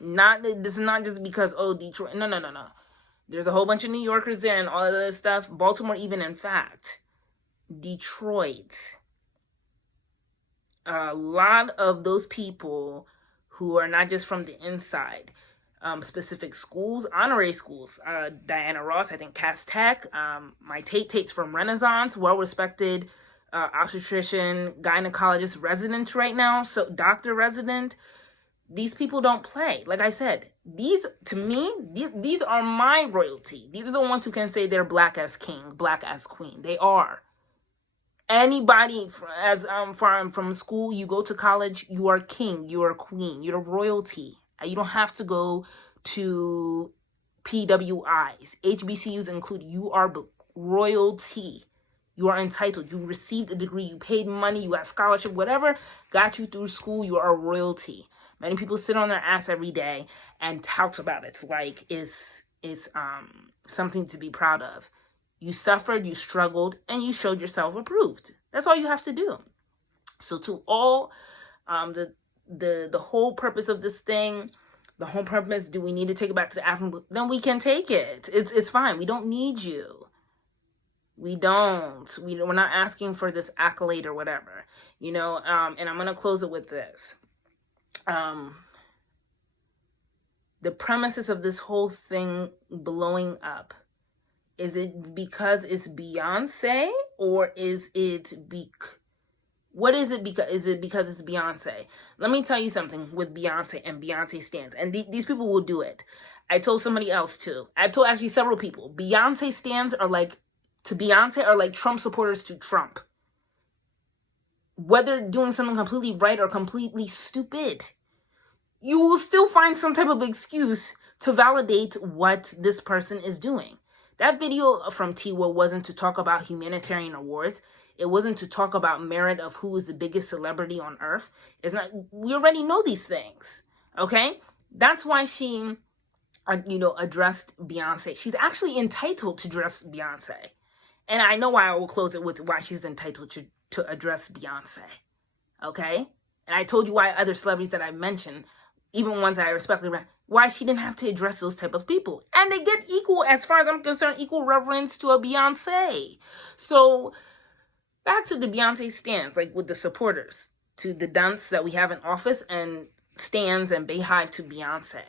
This is not just because, Detroit. No. There's a whole bunch of New Yorkers there and all of this stuff. Baltimore, even in fact. Detroit. A lot of those people who are not just from the inside, specific schools, honorary schools. Diana Ross, I think Cass Tech. My Tate's from Renaissance, well-respected obstetrician, gynecologist resident right now, so doctor resident. These people don't play. Like I said, these are my royalty. These are the ones who can say they're black as king, black as queen. They are. Anybody from school, you go to college, you are king, you are queen, you're royalty. You don't have to go to PWIs. HBCUs include, you are royalty. You are entitled. You received a degree. You paid money. You got scholarship. Whatever got you through school, you are royalty. Many people sit on their ass every day and tout about it like it's something to be proud of. You suffered, you struggled, and you showed yourself approved. That's all you have to do. So to all the whole purpose of this thing, the whole purpose, do we need to take it back to the African? Then we can take it. It's fine. We don't need you. We don't. We're not asking for this accolade or whatever, And I'm going to close it with this. The premises of this whole thing blowing up, is it because it's Beyonce, or is it what is it because? Is it because it's Beyonce? Let me tell you something with Beyonce and Beyonce stans. And these people will do it. I told somebody else too. I've told actually several people. Beyonce stans are like Trump supporters to Trump. Whether doing something completely right or completely stupid, you will still find some type of excuse to validate what this person is doing. That video from Tiwa wasn't to talk about humanitarian awards. It wasn't to talk about merit of who is the biggest celebrity on earth. It's not. We already know these things, okay? That's why she, addressed Beyonce. She's actually entitled to address Beyonce. And I know why I will close it with why she's entitled to address Beyonce, okay? And I told you why other celebrities that I mentioned, even ones that I respectfully, why she didn't have to address those type of people. And they get equal, as far as I'm concerned, equal reverence to a Beyonce. So back to the Beyonce stans, like with the supporters, to the dunce that we have in office and stans and Bayhive to Beyonce.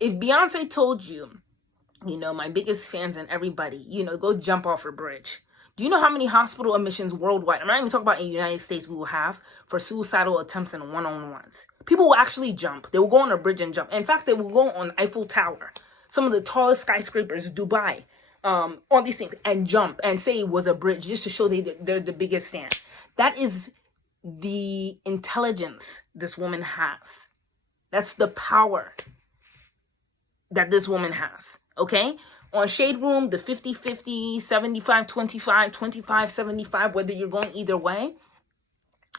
If Beyonce told you, my biggest fans and everybody, go jump off a bridge. Do you know how many hospital admissions worldwide, I'm not even talking about in the United States, we will have for suicidal attempts and one-on-ones? People will actually jump. They will go on a bridge and jump. In fact, they will go on Eiffel Tower, some of the tallest skyscrapers, Dubai, all these things, and jump and say it was a bridge just to show they're the biggest stand. That is the intelligence this woman has. That's the power that this woman has, okay? On Shade Room, the 50-50, 75-25, 25-75, whether you're going either way,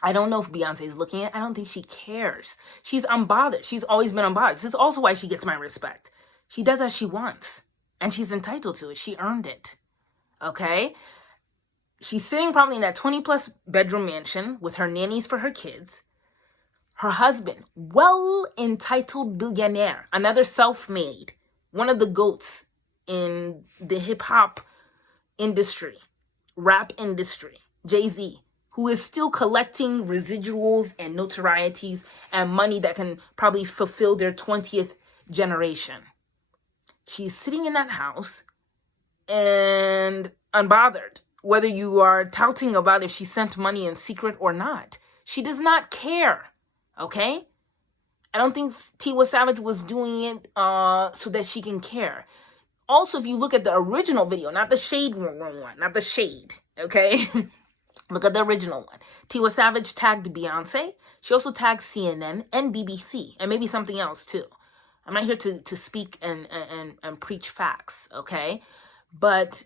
I don't know if Beyonce is looking at it. I don't think she cares. She's unbothered. She's always been unbothered. This is also why she gets my respect. She does as she wants, and she's entitled to it. She earned it, okay? She's sitting probably in that 20-plus bedroom mansion with her nannies for her kids. Her husband, well-entitled billionaire, another self-made, one of the GOATs in the hip-hop industry, rap industry, Jay-Z, who is still collecting residuals and notorieties and money that can probably fulfill their 20th generation. She's sitting in that house and unbothered. whether you are touting about if she sent money in secret or not. She does not care, okay? I don't think Tiwa Savage was doing it so that she can care. Also, if you look at the original video, not the shade one, not the shade, okay? Look at the original one. Tiwa Savage tagged Beyonce. She also tagged CNN and BBC, and maybe something else too. I'm not here to speak and preach facts, okay? But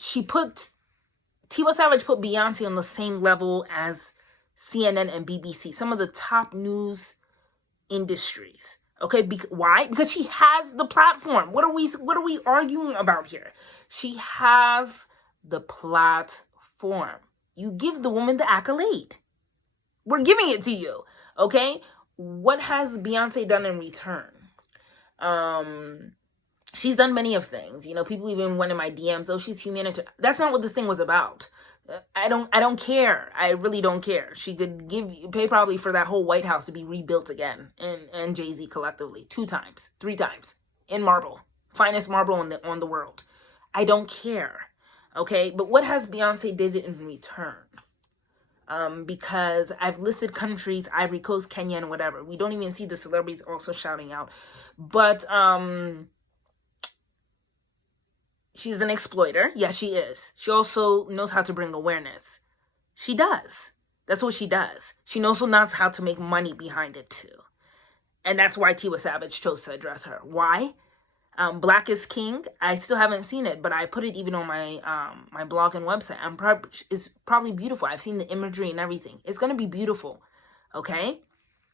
Tiwa Savage put Beyonce on the same level as CNN and BBC, some of the top news industries. Okay, why? Because she has the platform. What are we arguing about here? She has the platform. You give the woman the accolade. We're giving it to you. Okay? What has Beyonce done in return? She's done many of things. You know, people even went in my DMs, oh, she's humanitarian. That's not what this thing was about. I don't care. I really don't care. She could pay probably for that whole White House to be rebuilt again, and Jay-Z collectively 2 times, 3 times in marble, finest marble on the world. I don't care. Okay, but what has Beyonce did in return? Because I've listed countries, Ivory Coast, Kenya, and whatever. We don't even see the celebrities also shouting out, but she's an exploiter. Yeah, she is. She also knows how to bring awareness. She does. That's what she does. She also knows how to make money behind it too. And that's why Tiwa Savage chose to address her. Why? Black is King. I still haven't seen it, but I put it even on my my blog and website. It's probably beautiful. I've seen the imagery and everything. It's going to be beautiful. Okay?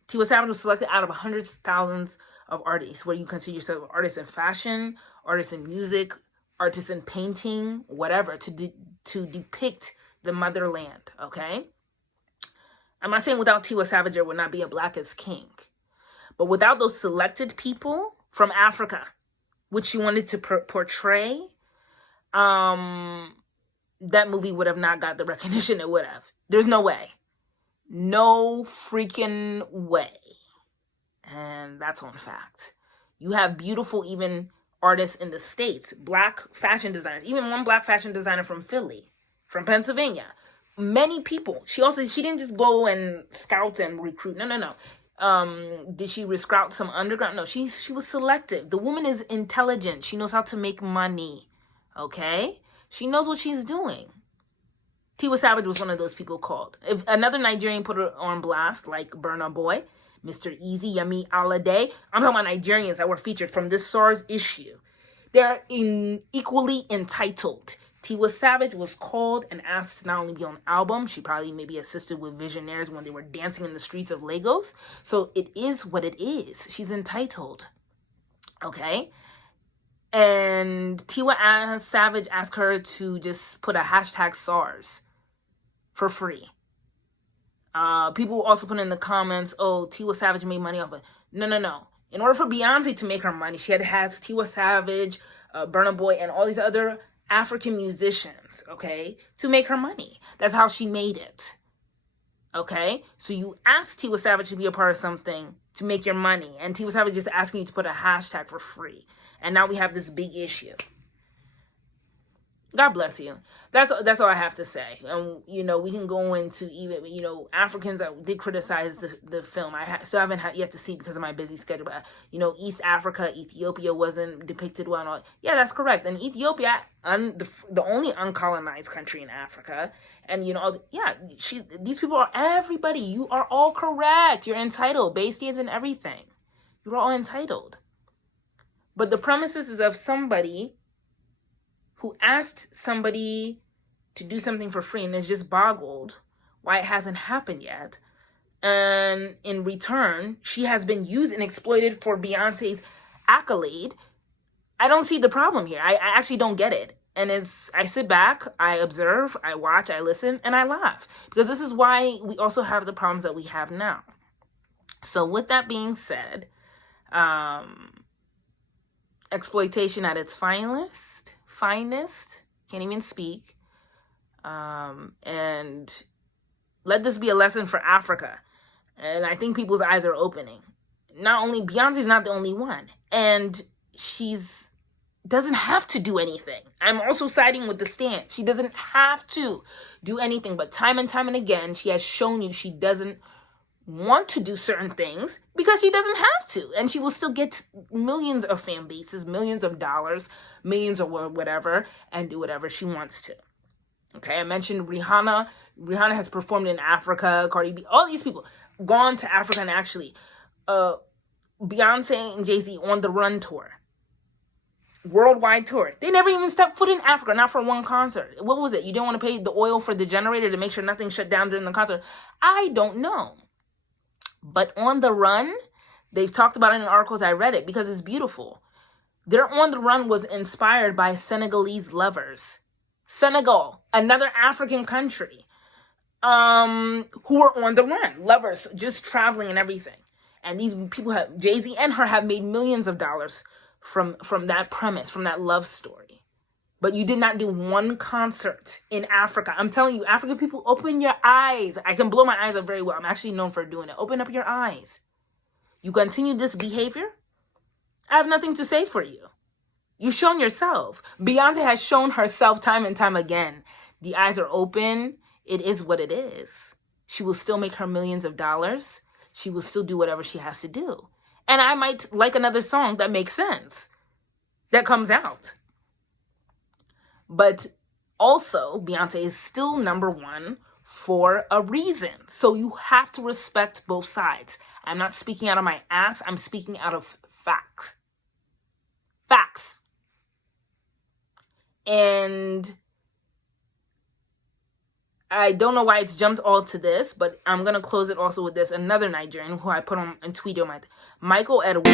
Tiwa Savage was selected out of hundreds of thousands of artists, where you consider yourself artists in fashion, artists in music, artists in painting, whatever, to depict the motherland, okay? I'm not saying without Tiwa Savage there would not be a Black is King. But without those selected people from Africa, which she wanted to portray, that movie would have not got the recognition it would have. There's no way. No freaking way. And that's on fact. You have beautiful even artists in the States, Black fashion designers, even one Black fashion designer from Philly, from Pennsylvania. Many people. She didn't just go and scout and recruit. No. Did she recruit some underground? No, she was selective. The woman is intelligent. She knows how to make money. Okay? She knows what she's doing. Tiwa Savage was one of those people called. If another Nigerian put her on blast, like Burna Boy, Mr. Easy, Yemi Alade. I'm talking about Nigerians that were featured from this SARS issue. They're equally entitled. Tiwa Savage was called and asked to not only be on the album, she probably maybe assisted with Visionaires when they were dancing in the streets of Lagos. So it is what it is. She's entitled. Okay? And Tiwa Savage asked her to just put a hashtag SARS for free. People also put in the comments, oh, Tiwa Savage made money off it. No. In order for Beyonce to make her money, she had to have Tiwa Savage, Burna Boy, and all these other African musicians, okay, to make her money. That's how she made it. Okay? So you asked Tiwa Savage to be a part of something to make your money, and Tiwa Savage is asking you to put a hashtag for free. And now we have this big issue. God bless you. That's all I have to say. And, we can go into even, Africans that did criticize the film. I still haven't yet to see because of my busy schedule. But, East Africa, Ethiopia wasn't depicted well. And all. Yeah, that's correct. And Ethiopia, the only uncolonized country in Africa. And, these people are everybody. You are all correct. You're entitled. Bayesians and everything. You're all entitled. But the premises is of somebody who asked somebody to do something for free and is just boggled why it hasn't happened yet. And in return, she has been used and exploited for Beyonce's accolade. I don't see the problem here. I actually don't get it. And I sit back, I observe, I watch, I listen, and I laugh. Because this is why we also have the problems that we have now. So with that being said, exploitation at its finest, can't even speak. And let this be a lesson for Africa. And I think people's eyes are opening. Not only, Beyonce's not the only one. And she's doesn't have to do anything. I'm also siding with the stance. She doesn't have to do anything, but time and again, she has shown you she doesn't want to do certain things because she doesn't have to, and she will still get millions of fan bases, millions of dollars, millions of whatever, and do whatever she wants to. Okay, I mentioned Rihanna. Rihanna has performed in Africa. Cardi B, all these people gone to Africa, and actually, Beyonce and Jay-Z on the Run tour, worldwide tour. They never even stepped foot in Africa, not for one concert. What was it? You didn't want to pay the oil for the generator to make sure nothing shut down during the concert? I don't know. But on the Run, they've talked about it in articles. I read it because it's beautiful. Their On the Run was inspired by Senegalese lovers. Senegal, another African country, who were on the run, lovers, just traveling and everything. And these people have, Jay-Z and her, have made millions of dollars from that premise, from that love story. But you did not do one concert in Africa. I'm telling you, African people, open your eyes. I can blow my eyes up very well. I'm actually known for doing it. Open up your eyes. You continue this behavior, I have nothing to say for you. You've shown yourself. Beyonce has shown herself time and time again. The eyes are open. It is what it is. She will still make her millions of dollars. She will still do whatever she has to do. And I might like another song that makes sense, that comes out. But also, Beyonce is still number one for a reason. So you have to respect both sides. I'm not speaking out of my ass. I'm speaking out of facts. Facts. And I don't know why it's jumped all to this, but I'm going to close it also with this. Another Nigerian who I put on and tweeted on Michael Edwards.